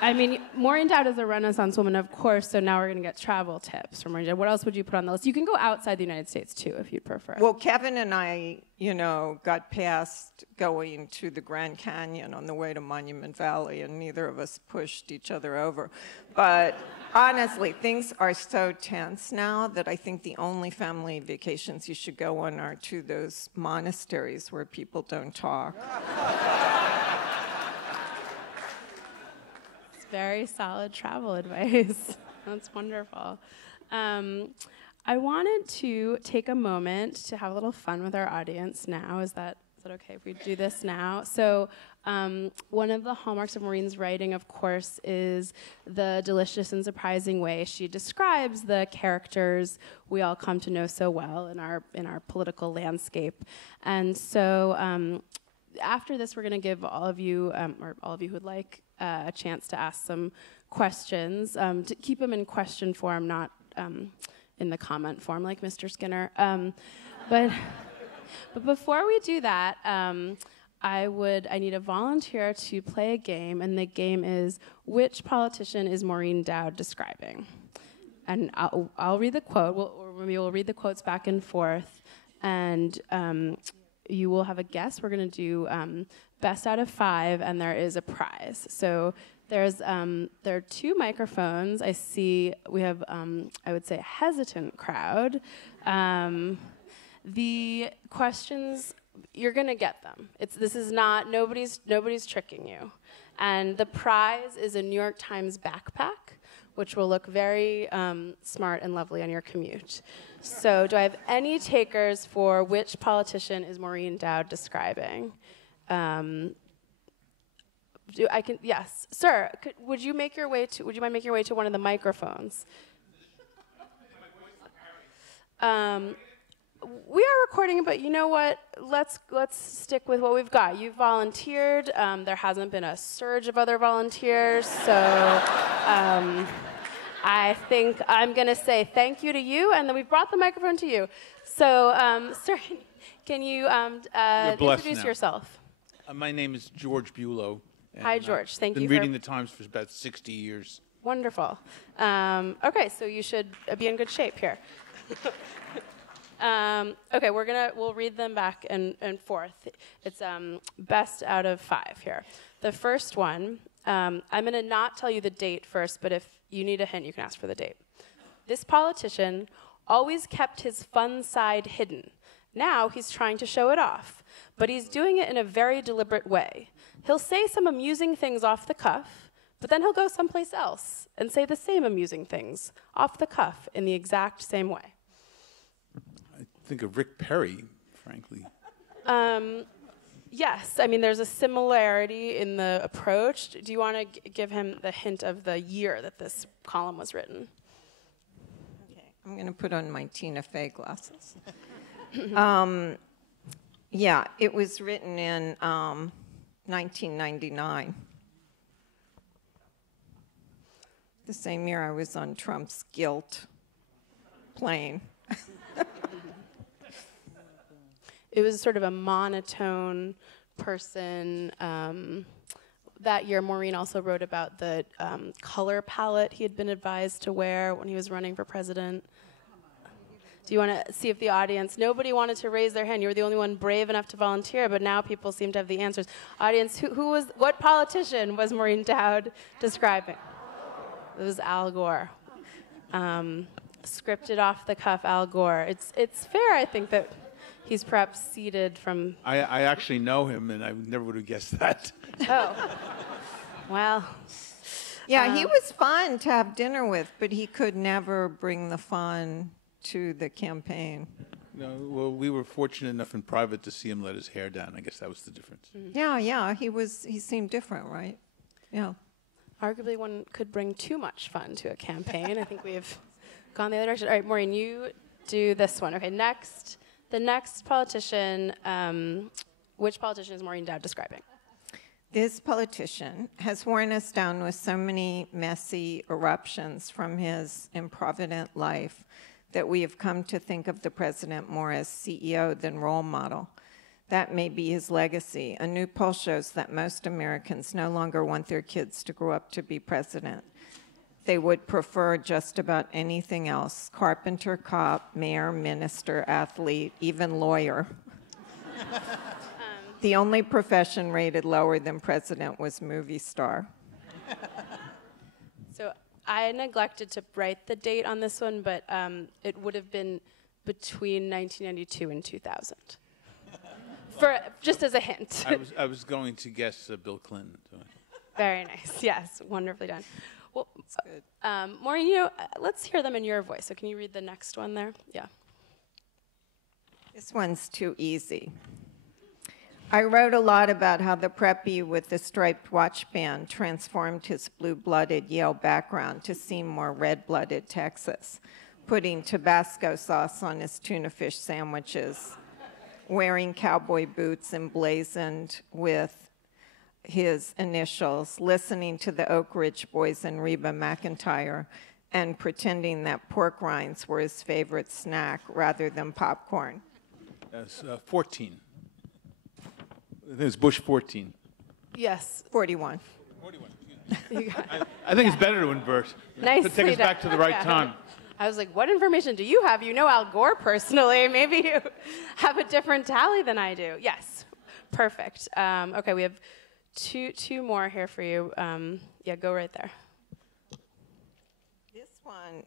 I mean, Maureen Dowd is a Renaissance woman, of course, so now we're going to get travel tips from Maureen Dowd. What else would you put on the list? You can go outside the United States, too, if you'd prefer. Well, Kevin and I, you know, got past going to the Grand Canyon on the way to Monument Valley, and neither of us pushed each other over. But honestly, things are so tense now that I think the only family vacations you should go on are to those monasteries where people don't talk. Very solid travel advice. That's wonderful. I wanted to take a moment to have a little fun with our audience now. Is that okay if we do this now? So one of the hallmarks of Maureen's writing, of course, is the delicious and surprising way she describes the characters we all come to know so well in our political landscape. And so after this, we're going to give all of you, or all of you who would like, a chance to ask some questions. To keep them in question form, not in the comment form like Mr. Skinner. But before we do that, I need a volunteer to play a game, and the game is, which politician is Maureen Dowd describing? And I'll read the quote, we'll read the quotes back and forth, and you will have a guess. We're going to do best out of 5, and there is a prize. So there are 2 microphones. I see we have, I would say, a hesitant crowd. The questions, you're going to get them. This is not, nobody's tricking you. And the prize is a New York Times backpack, which will look very smart and lovely on your commute. So do I have any takers for which politician is Maureen Dowd describing? Yes, sir. Would you mind making your way to one of the microphones? We are recording, but you know what? Let's stick with what we've got. You've volunteered. There hasn't been a surge of other volunteers, so I think I'm going to say thank you to you, and then we've brought the microphone to you. So, sir, can you introduce yourself? My name is George Bulow. Hi, George. Thank you. I've been reading the Times for about 60 years. Wonderful. Okay, so you should be in good shape here. Okay, we'll read them back and forth. It's best out of 5 here. The first one, I'm going to not tell you the date first, but if you need a hint, you can ask for the date. This politician always kept his fun side hidden. Now he's trying to show it off, but he's doing it in a very deliberate way. He'll say some amusing things off the cuff, But then he'll go someplace else and say the same amusing things off the cuff in the exact same way. I think of Rick Perry, frankly. Yes, I mean, there's a similarity in the approach. Do you want to give him the hint of the year that this column was written? Okay, I'm going to put on my Tina Fey glasses. Yeah, it was written in 1999. The same year I was on Trump's guilt plane. It was sort of a monotone person. That year, Maureen also wrote about the color palette he had been advised to wear when he was running for president. Do you want to see if the audience, nobody wanted to raise their hand. You were the only one brave enough to volunteer, but now people seem to have the answers. Audience, what politician was Maureen Dowd describing? It was Al Gore. Scripted off the cuff Al Gore. It's fair, I think, that he's perhaps seated from... I actually know him, and I never would have guessed that. Oh. Well... Yeah, he was fun to have dinner with, but he could never bring the fun to the campaign. No, well, we were fortunate enough in private to see him let his hair down. I guess that was the difference. Yeah, he seemed different, right? Yeah. Arguably, one could bring too much fun to a campaign. I think we've gone the other direction. All right, Maureen, you do this one. Okay, next. The next politician, which politician is Maureen Dowd describing? This politician has worn us down with so many messy eruptions from his improvident life that we have come to think of the president more as CEO than role model. That may be his legacy. A new poll shows that most Americans no longer want their kids to grow up to be president. They would prefer just about anything else: carpenter, cop, mayor, minister, athlete, even lawyer. The only profession rated lower than president was movie star. So I neglected to write the date on this one, but it would have been between 1992 and 2000. Just as a hint. I was going to guess Bill Clinton. So. Very nice. Yes, wonderfully done. Well, Maureen, let's hear them in your voice. So can you read the next one there? Yeah. This one's too easy. I wrote a lot about how the preppy with the striped watch band transformed his blue-blooded Yale background to seem more red-blooded Texas, putting Tabasco sauce on his tuna fish sandwiches, wearing cowboy boots emblazoned with his initials, listening to the Oak Ridge Boys and Reba McEntire, and pretending that pork rinds were his favorite snack rather than popcorn. That's 14. I think it's Bush 14. Yes. 41. 41. I think it's better to invert. Nicely To take us done. back to the right Yeah. time. I was like, what information do you have? You know Al Gore personally. Maybe you have a different tally than I do. Yes. Perfect. Okay, we have two more here for you. Yeah, go right there. This one,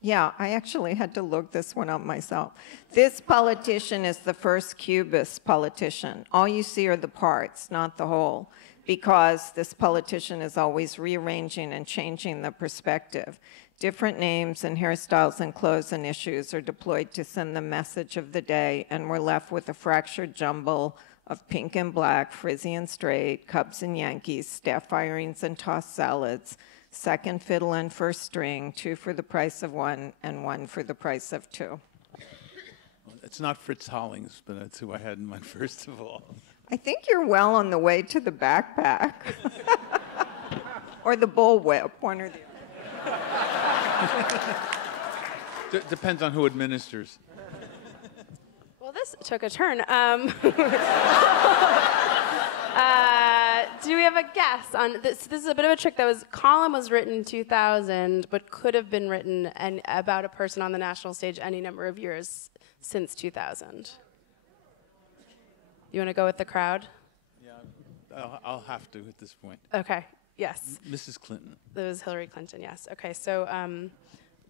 yeah, I actually had to look this one up myself. This politician is the first Cubist politician. All you see are the parts, not the whole, because this politician is always rearranging and changing the perspective. Different names and hairstyles and clothes and issues are deployed to send the message of the day, and we're left with a fractured jumble of pink and black, frizzy and straight, Cubs and Yankees, staff firings and tossed salads, second fiddle and first string, 2 for the price of 1 and 1 for the price of 2. It's not Fritz Hollings, but that's who I had in mind first of all. I think you're well on the way to the backpack. Or the bullwhip, one or the other. Depends on who administers. Well, this took a turn. Do we have a guess on this? This is a bit of a trick. Column was written in 2000, but could have been written about a person on the national stage any number of years since 2000. You want to go with the crowd? Yeah, I'll have to at this point. Okay. Yes. Mrs. Clinton. That was Hillary Clinton. Yes. Okay. So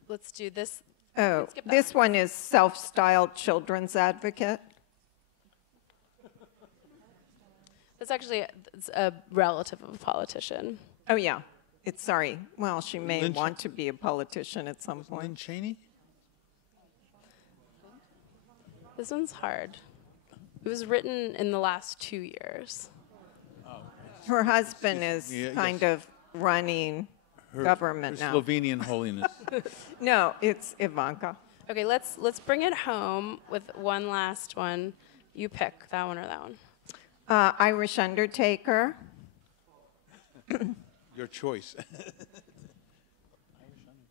let's do this. Oh, this one is self-styled children's advocate. That's actually a relative of a politician. Oh, yeah. Sorry. Well, she may Lynn want to be a politician at some Lynn point. Cheney? This one's hard. It was written in the last 2 years. Her husband is Yeah, kind yes. of running government Her now. Slovenian holiness. No, it's Ivanka. Okay, let's bring it home with one last one. You pick that one or that one. Irish Undertaker. Your choice.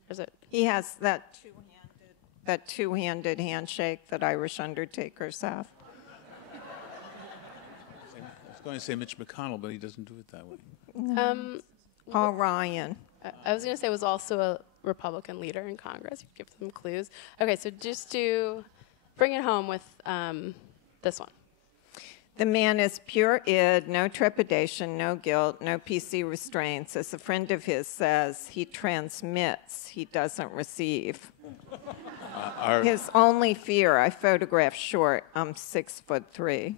Is it? He has that two-handed handshake that Irish Undertakers have. I was going to say Mitch McConnell, but he doesn't do it that way. Paul Ryan. I was going to say was also a Republican leader in Congress. You give them clues. Okay, so just to bring it home with this one. The man is pure id, no trepidation, no guilt, no PC restraints. As a friend of his says, he transmits, he doesn't receive. His only fear, I photographed short, I'm 6'3".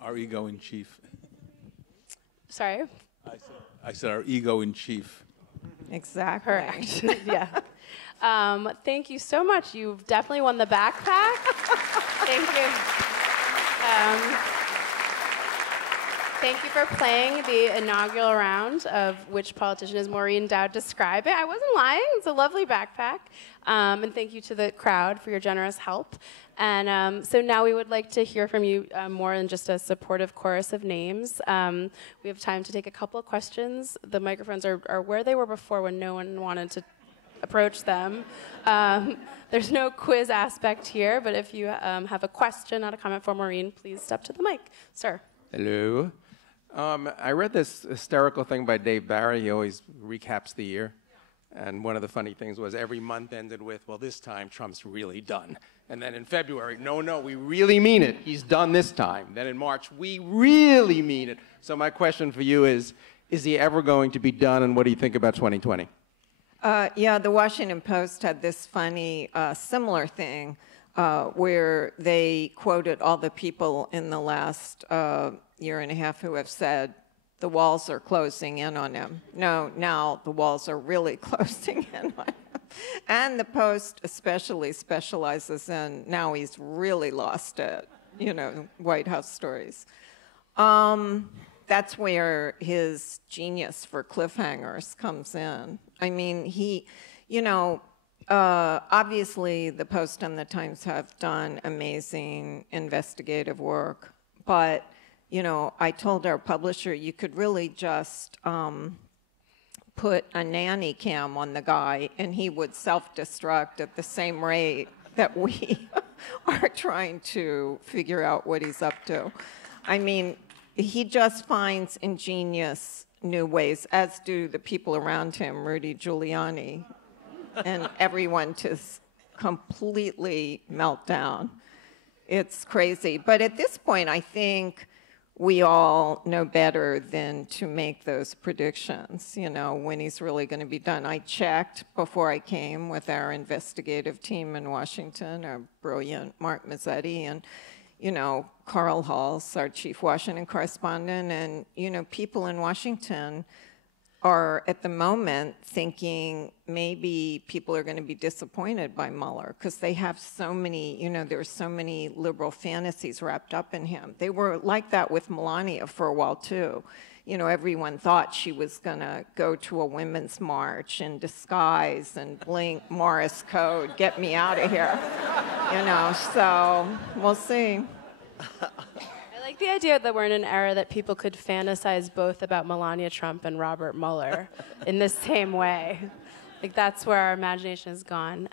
Our ego in chief. Sorry? I said our ego in chief. Exactly. Correct. Yeah. Thank you so much. You've definitely won the backpack. Thank you. Thank you for playing the inaugural round of Which Politician is Maureen Dowd? Describe it. I wasn't lying. It's a lovely backpack. And thank you to the crowd for your generous help. And so now we would like to hear from you more than just a supportive chorus of names. We have time to take a couple of questions. The microphones are where they were before when no one wanted to approach them. There's no quiz aspect here, but if you have a question, not a comment for Maureen, please step to the mic. Sir. Hello. I read this hysterical thing by Dave Barry. He always recaps the year. And one of the funny things was every month ended with, well, this time Trump's really done. And then in February, no, we really mean it. He's done this time. Then in March, we really mean it. So my question for you is he ever going to be done, and what do you think about 2020? Yeah, the Washington Post had this funny, similar thing where they quoted all the people in the last year and a half who have said the walls are closing in on him. No, now the walls are really closing in on him. And the Post especially specializes in now he's really lost it, White House stories. That's where his genius for cliffhangers comes in. I mean, obviously the Post and the Times have done amazing investigative work, but, I told our publisher you could really just put a nanny cam on the guy and he would self-destruct at the same rate that we are trying to figure out what he's up to. I mean, he just finds ingenious new ways, as do the people around him, Rudy Giuliani, and everyone to completely melt down. It's crazy. But at this point, I think we all know better than to make those predictions, when he's really going to be done. I checked before I came with our investigative team in Washington, our brilliant Mark Mazzetti, and Carl Halls, our chief Washington correspondent, and, people in Washington are at the moment thinking maybe people are going to be disappointed by Mueller because they have so many, there's so many liberal fantasies wrapped up in him. They were like that with Melania for a while, too. Everyone thought she was going to go to a women's march in disguise and blink Morse code, get me out of here, so we'll see. I like the idea that we're in an era that people could fantasize both about Melania Trump and Robert Mueller in the same way. Like, that's where our imagination has gone.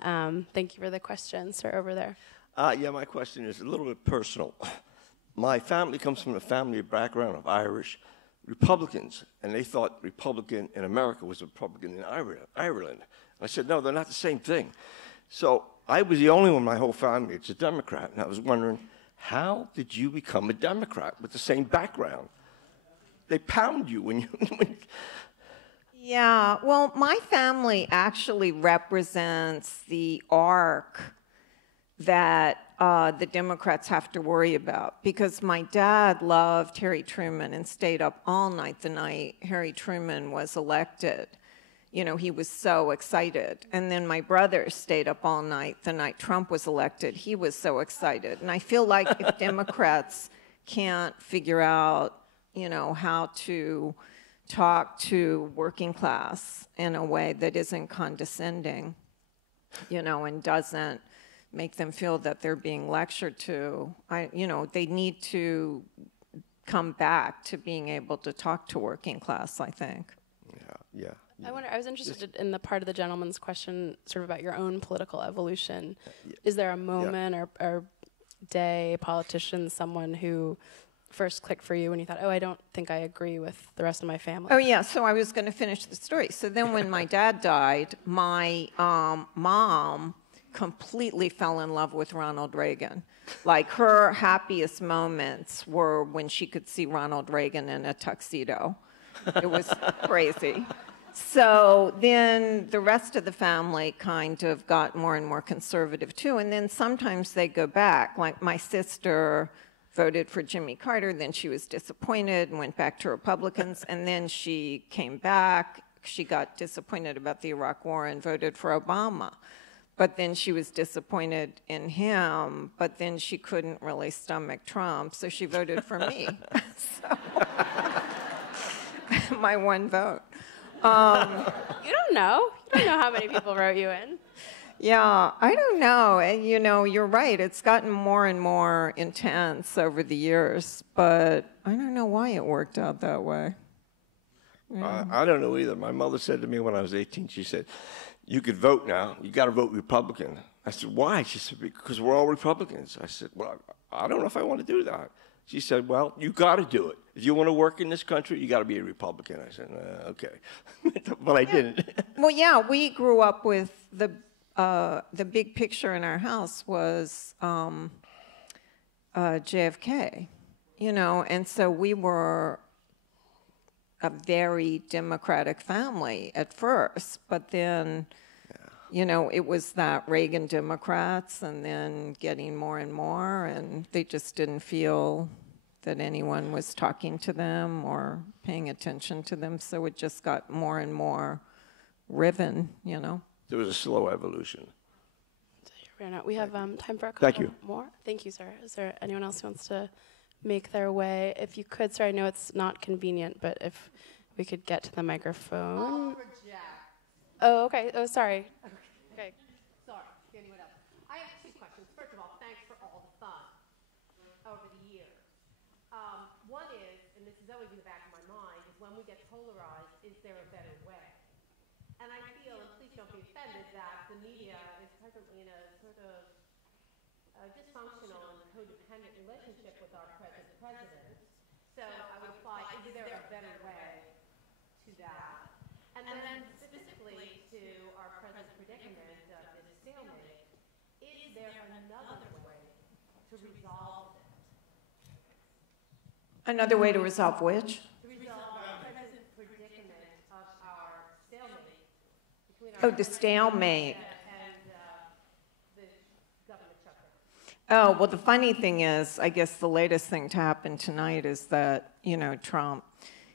Thank you for the question, sir, over there. Yeah, my question is a little bit personal. My family comes from a family background of Irish Republicans, and they thought Republican in America was Republican in Ireland. I said, no, they're not the same thing. So I was the only one in my whole family that's a Democrat, and I was wondering, how did you become a Democrat with the same background? They pound you when you... Yeah, well, my family actually represents the arc that the Democrats have to worry about, because my dad loved Harry Truman and stayed up all night the night Harry Truman was elected. You know, he was so excited. And then my brother stayed up all night the night Trump was elected. He was so excited. And I feel like if Democrats can't figure out, you know, how to talk to working class in a way that isn't condescending, you know, and doesn't make them feel that they're being lectured to, you know, they need to come back to being able to talk to working class, I think. Yeah. I was interested in the part of the gentleman's question sort of about your own political evolution. Is there a moment or day, politician, someone who first clicked for you when you thought, oh, I don't think I agree with the rest of my family? Oh, yeah, so I was going to finish the story. So then when my dad died, my mom completely fell in love with Ronald Reagan. Like, her happiest moments were when she could see Ronald Reagan in a tuxedo. It was crazy. So then the rest of the family kind of got more and more conservative too. And then sometimes they go back. Like, my sister voted for Jimmy Carter, then she was disappointed and went back to Republicans, and then she came back. She got disappointed about the Iraq War and voted for Obama. But then she was disappointed in him, but then she couldn't really stomach Trump, so she voted for me. So, my one vote. You don't know. You don't know how many people wrote you in. Yeah, I don't know. And, you know, you're right. It's gotten more and more intense over the years, but I don't know why it worked out that way. Yeah. I don't know either. My mother said to me when I was 18, she said, you could vote now. You got to vote Republican. I said, why? She said, because we're all Republicans. I said, well, I don't know if I want to do that. She said, well, you got to do it. If you want to work in this country, you got to be a Republican. I said, okay. But I didn't. Well, yeah, we grew up with the big picture in our house was JFK, you know, and so we were a very Democratic family at first, but then, you know, it was that Reagan Democrats and then getting more and more, and they just didn't feel that anyone was talking to them or paying attention to them, so it just got more and more riven, you know. There was a slow evolution. We have time for a Thank couple you. more. Thank you, sir. Is there anyone else who wants to make their way? If you could, sir, I know it's not convenient, but if we could get to the microphone. Oh, okay. Oh, sorry. Okay. Sorry, anyone else? I have two questions. First of all, thanks for all the fun over the years. One is, and this is always in the back of my mind, is when we get polarized, is there a better way? And I feel, and please don't be offended, that the media is presently in a sort of dysfunctional and codependent relationship with our present president. So I would apply, is there a better way to that? And then specifically to our present predicament of this stalemate, is there another way to resolve it? Another way to resolve which? To resolve our present predicament of our stalemate between Oh, our the stalemate. and the government shutdown. Oh, well, the funny thing is, I guess the latest thing to happen tonight is that, you know, Trump,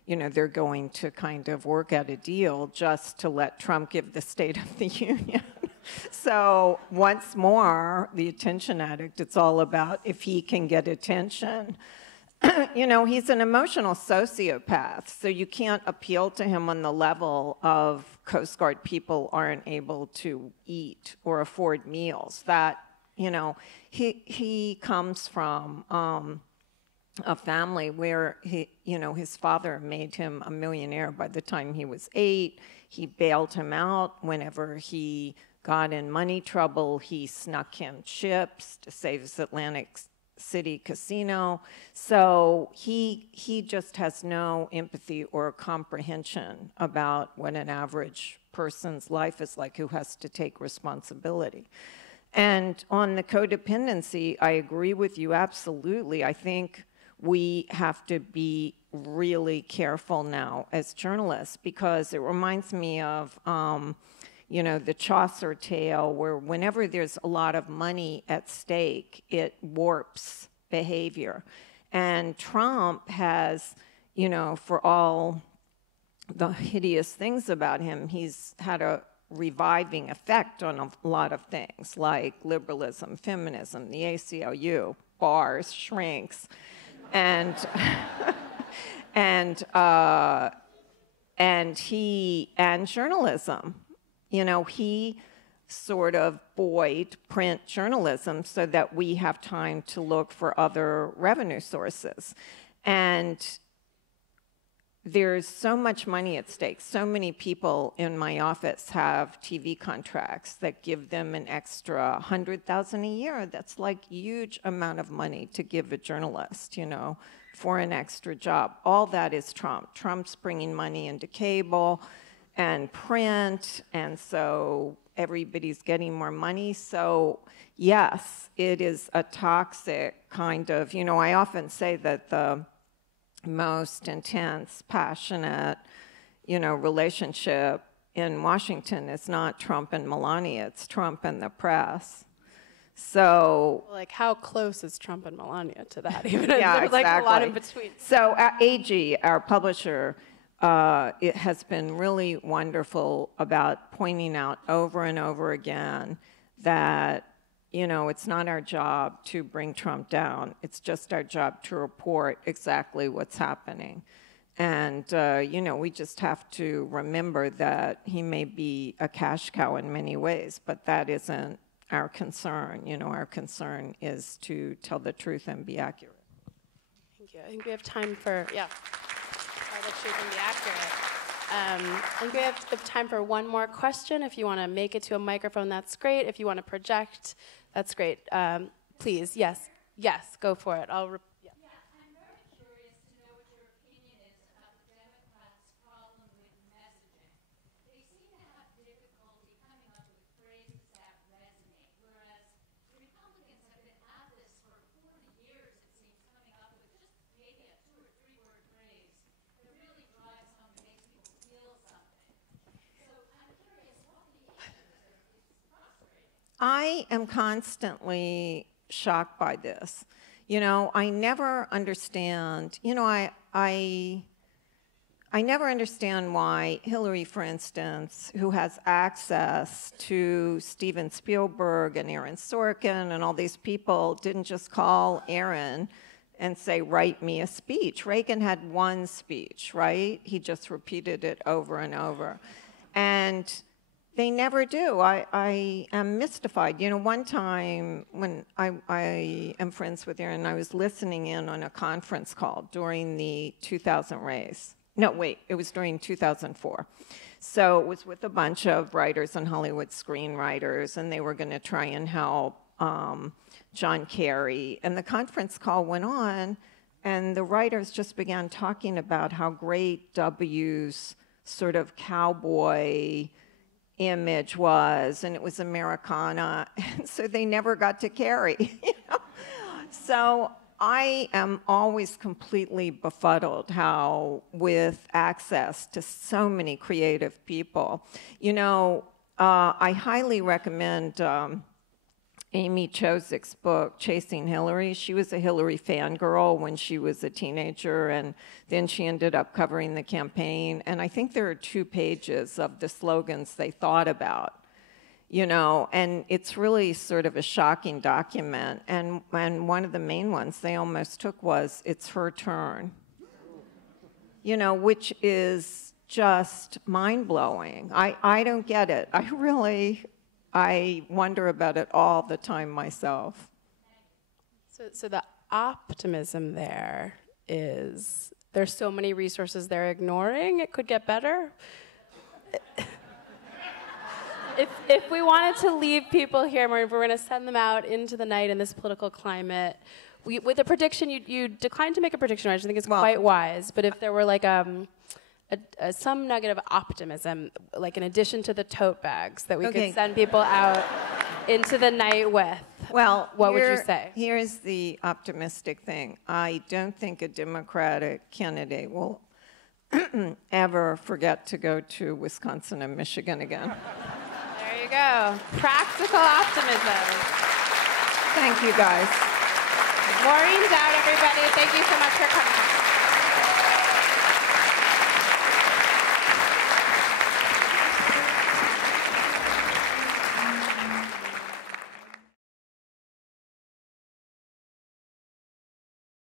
you know, they're going to kind of work out a deal just to let Trump give the State of the Union. So once more, the attention addict, it's all about if he can get attention. You know, he's an emotional sociopath, so you can't appeal to him on the level of Coast Guard people aren't able to eat or afford meals. That, you know, he comes from a family where his father made him a millionaire by the time he was 8. He bailed him out whenever he got in money trouble. He snuck him chips to save his Atlantic City casino. So he just has no empathy or comprehension about what an average person's life is like who has to take responsibility. And on the codependency, I agree with you absolutely. I think we have to be really careful now as journalists, because it reminds me of, you know, the Chaucer tale, where whenever there's a lot of money at stake, it warps behavior. And Trump has, you know, for all the hideous things about him, he's had a reviving effect on a lot of things like liberalism, feminism, the ACLU, bars, shrinks, and and journalism. You know, he sort of buoyed print journalism so that we have time to look for other revenue sources. And there's so much money at stake. So many people in my office have TV contracts that give them an extra $100,000 a year. That's like a huge amount of money to give a journalist, you know, for an extra job. All that is Trump. Trump's bringing money into cable and print, and so everybody's getting more money. So yes, it is a toxic kind of, you know, I often say that the most intense, passionate, you know, relationship in Washington is not Trump and Melania, it's Trump and the press. So, like, how close is Trump and Melania to that? Even yeah, there's exactly. like a lot in between. So, AG, our publisher, it has been really wonderful about pointing out over and over again that, you know, it's not our job to bring Trump down. It's just our job to report exactly what's happening. And, you know, we just have to remember that he may be a cash cow in many ways, but that isn't our concern. You know, our concern is to tell the truth and be accurate. Thank you. I think we have time for, yeah, tell the truth and be accurate. I think we have time for one more question. If you want to make it to a microphone, that's great. If you want to project, that's great. Please, yes, go for it. I'm very curious to know what your opinion is about the Democrats' problem with messaging. They seem to have difficulty coming up with phrases that resonate, whereas the Republicans have been at this for 40 years, it seems, coming up with just maybe a 2 or 3 word phrase that really drives home and makes people feel something. So I'm curious, what the issue is. It's frustrating. I am constantly shocked by this. You know, I never understand, you know, I never understand why Hillary, for instance, who has access to Steven Spielberg and Aaron Sorkin and all these people, didn't just call Aaron and say, write me a speech. Reagan had one speech, right? He just repeated it over and over. And they never do. I am mystified. You know, one time when I am friends with Aaron, I was listening in on a conference call during the 2000 race. No, wait, it was during 2004. So it was with a bunch of writers and Hollywood screenwriters, and they were going to try and help John Kerry. And the conference call went on, and the writers just began talking about how great W's sort of cowboy image was, and it was Americana, and so they never got to Kerry. You know? So I am always completely befuddled how, with access to so many creative people, you know, I highly recommend Amy Chosic's book, Chasing Hillary. She was a Hillary fangirl when she was a teenager, and then she ended up covering the campaign. And I think there are 2 pages of the slogans they thought about, you know, and it's really sort of a shocking document. And one of the main ones they almost took was, it's her turn, you know, which is just mind-blowing. I don't get it. I wonder about it all the time myself. So the optimism there is there's so many resources they're ignoring, it could get better. If we wanted to leave people here, Maureen, if we're going to send them out into the night in this political climate, with a prediction, you declined to make a prediction, which I think is quite wise, but if there were like some nugget of optimism, like in addition to the tote bags that we could send people out into the night with, well, what would you say? Here's the optimistic thing. I don't think a Democratic candidate will ever forget to go to Wisconsin and Michigan again. you go. Practical optimism. Thank you, guys. Maureen's out, everybody. Thank you so much for coming.